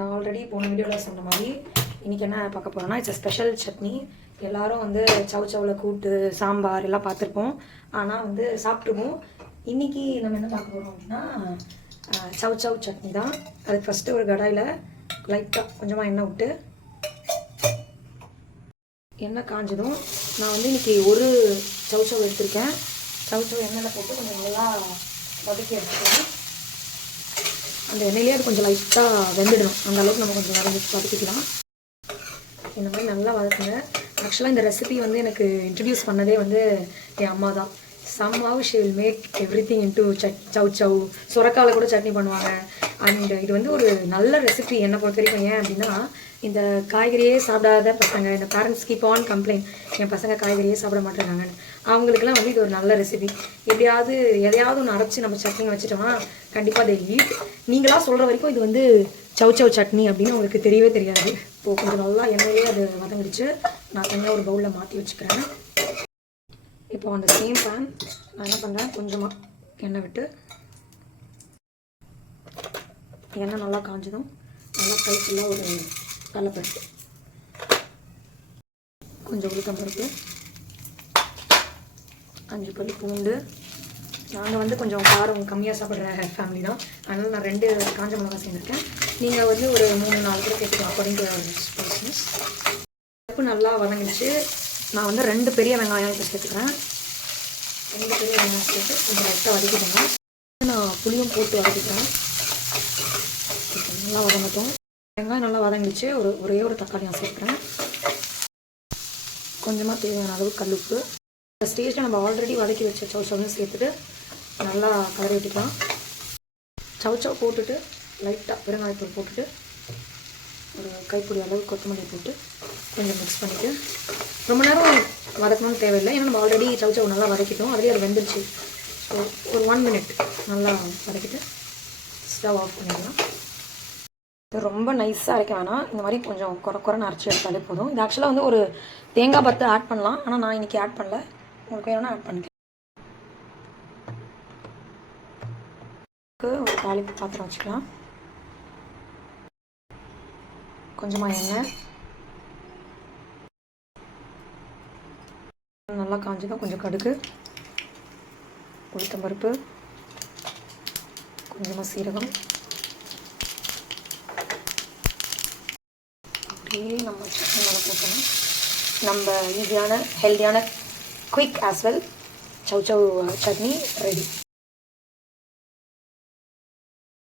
நான் ஆல்ரெடி போன வீடியோவில் சொன்ன மாதிரி இன்றைக்கி என்ன பார்க்க போகிறோன்னா இட்ஸ் ஸ்பெஷல் சட்னி. எல்லோரும் வந்து சவுச்சவில் கூட்டு சாம்பார் எல்லாம் பார்த்துருப்போம், ஆனால் வந்து சாப்பிட்ருவோம். இன்றைக்கி நம்ம என்ன பார்க்க போகிறோம் அப்படின்னா சவுச்சவ் சட்னி தான். அதுக்கு ஃபஸ்ட்டு ஒரு கடாயில் லைட்டாக கொஞ்சமாக எண்ணெய் விட்டு எண்ணெய் காஞ்சதும் நான் வந்து இன்றைக்கி ஒரு சவுச்சவ் எடுத்திருக்கேன். சவுச்சவ் எண்ணெயில் போட்டு கொஞ்சம் நல்லா வதக்கி எடுத்துக்கலாம். அந்த எண்ணெயிலே அது கொஞ்சம் லைட்டாக வெந்துடணும், அந்த அளவுக்கு நம்ம கொஞ்சம் வதக்கிக்கலாம். இந்த மாதிரி நல்லா வதக்குங்க. ஆக்சுவலாக இந்த ரெசிபி வந்து எனக்கு இன்ட்ரடியூஸ் பண்ணதே வந்து என் அம்மா தான். Somehow she will make everything into சவ் சுரக்கால கூட சட்னி பண்ணுவாங்க. அண்ட் இது வந்து ஒரு நல்ல ரெசிபி என்னை பொறுத்த வரைக்கும். ஏன் அப்படின்னா இந்த காய்கறியே சாப்பிடாத பசங்க, இந்த பேரண்ட்ஸ் கீப் ஆன் கம்ப்ளைண்ட் என் பசங்க காய்கறியே சாப்பிட மாட்டேங்காங்கன்னு, அவங்களுக்குலாம் வந்து இது ஒரு நல்ல ரெசிபி. எப்படியாவது எதையாவது ஒன்று அரைச்சி நம்ம சட்னி வச்சுட்டோம்னா கண்டிப்பாக அதை ஈட். நீங்களாக சொல்கிற வரைக்கும் இது வந்து சவ் சட்னி அப்படின்னு உங்களுக்கு தெரியவே தெரியாது. இப்போது கொஞ்சம் நல்லா எண்ணெயிலே அது வதங்கிடுச்சு. நான் தனியாக ஒரு பவுலில் மாற்றி வச்சுக்கிறேன். இப்போ அந்த சேம் பேன் நான் என்ன பண்ணுறேன், கொஞ்சமாக எண்ணெய் விட்டு எண்ணெய் நல்லா காஞ்சதும் நல்லா கைக்குள்ள ஒரு கடலைப்பருப்பு, கொஞ்சம் உளுத்தம்பருப்பு, 5 பல் பூண்டு. நாங்கள் வந்து கொஞ்சம் காரம் கம்மியாக சாப்பிட்ற ஃபேமிலி தான், அதனால் நான் 2 காஞ்ச மிளகா சேர்ந்துருக்கேன். நீங்கள் வந்து ஒரு 3-4 பேர் சேர்த்துக்கலாம் அக்கார்டிங் டு ஸ்பைசஸ். பருப்பு நல்லா வதங்கிடுச்சு. நான் வந்து 2 பெரிய வெங்காயம் இப்போ சேர்த்துக்கிறேன். 2 பெரிய வெங்காயம் சேர்த்து கொஞ்சம் லைட்டாக வதக்கிட்டேங்க. நான் புளியும் போட்டு வதக்கிக்கிறேன். நல்லா வதங்கட்டும். வெங்காயம் நல்லா வதங்கிடுச்சு. ஒரே ஒரு தக்காளி நான் சேர்க்குறேன். கொஞ்சமாக தேவையான அளவு கல்லுப்பு. இந்த ஸ்டேஜில் நம்ம ஆல்ரெடி வதக்கி வச்ச சவுச்சவ்னு சேர்த்துட்டு நல்லா கலரி விட்டுக்கலாம். சவுச்சவ் போட்டுட்டு லைட்டாக பெருங்காயத்தூள் போட்டுட்டு ஒரு கைப்பிடி அளவு கொத்தமல்லி போட்டு கொஞ்சம் மிக்ஸ் பண்ணிவிட்டு ரொம்ப நேரம் வதக்கணும்னு தேவையில்லை, ஏன்னா நம்ம ஆல்ரெடி சவுச்சவ் நல்லா வதக்கிட்டோம், அதுலேயே அது வெந்துருச்சு. ஸோ ஒரு 1 மினிட் நல்லா வதக்கிட்டு ஸ்டவ் ஆஃப் பண்ணிடலாம். ரொம்ப நைஸாக அரைக்க வேணாம், இந்த மாதிரி கொஞ்சம் குறைன்னு அரைச்சி எடுத்தாலே போதும். இது ஆக்சுவலாக வந்து ஒரு தேங்காய் பத்து ஆட் பண்ணலாம், ஆனால் நான் இன்றைக்கி ஆட் பண்ணல. உங்களுக்கு வேணும்னா ஆட் பண்ணிக்கலாம். ஒரு தாளிப்பு பாத்திரம் வச்சுக்கலாம். கொஞ்சமாக எண்ணெய் நல்லா காஞ்சதும் கொஞ்சம் கடுகு, உளுத்தம்பருப்பு, கொஞ்சமாக சீரகம். அப்படியே நம்ம சட்னி மேலே போட்டோம்னா நம்ம ஈஸியான ஹெல்த்தியான குயிக் ஆஸ் வெல் சவ் சட்னி ரெடி.